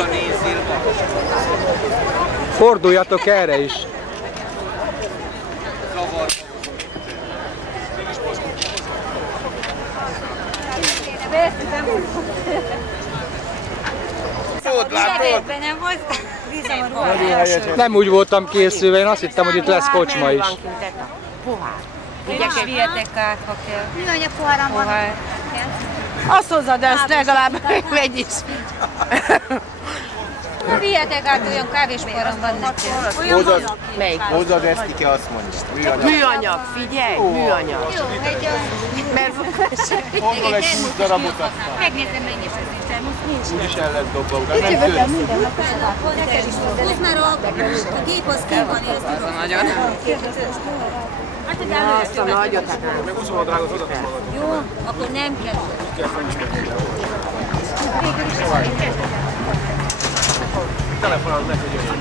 oda nézzél. Forduljatok erre is. Nem úgy voltam készülve, én azt hittem, hogy itt lesz kocsma is. És vihetek át, ha kell. Műanyag poháram van. Azt hozzad ezt legalább egy is. Vihetek át, olyan kávéspoharam van nekem. Melyik? Hozzad ezt, ki kell azt mondani. Műanyag, figyelj, műanyag. Jó, egy Mert Hol egy 20 darabot aztán? megnézem, mennyi nincs. Úgyis el lesz dobva után, nem tőle. Húzd már a gép az ki van, és azt tudom. nagyon. Azt a nagyot. Jó, akkor nem kell. Telefonálod meg, hogy jöjjön.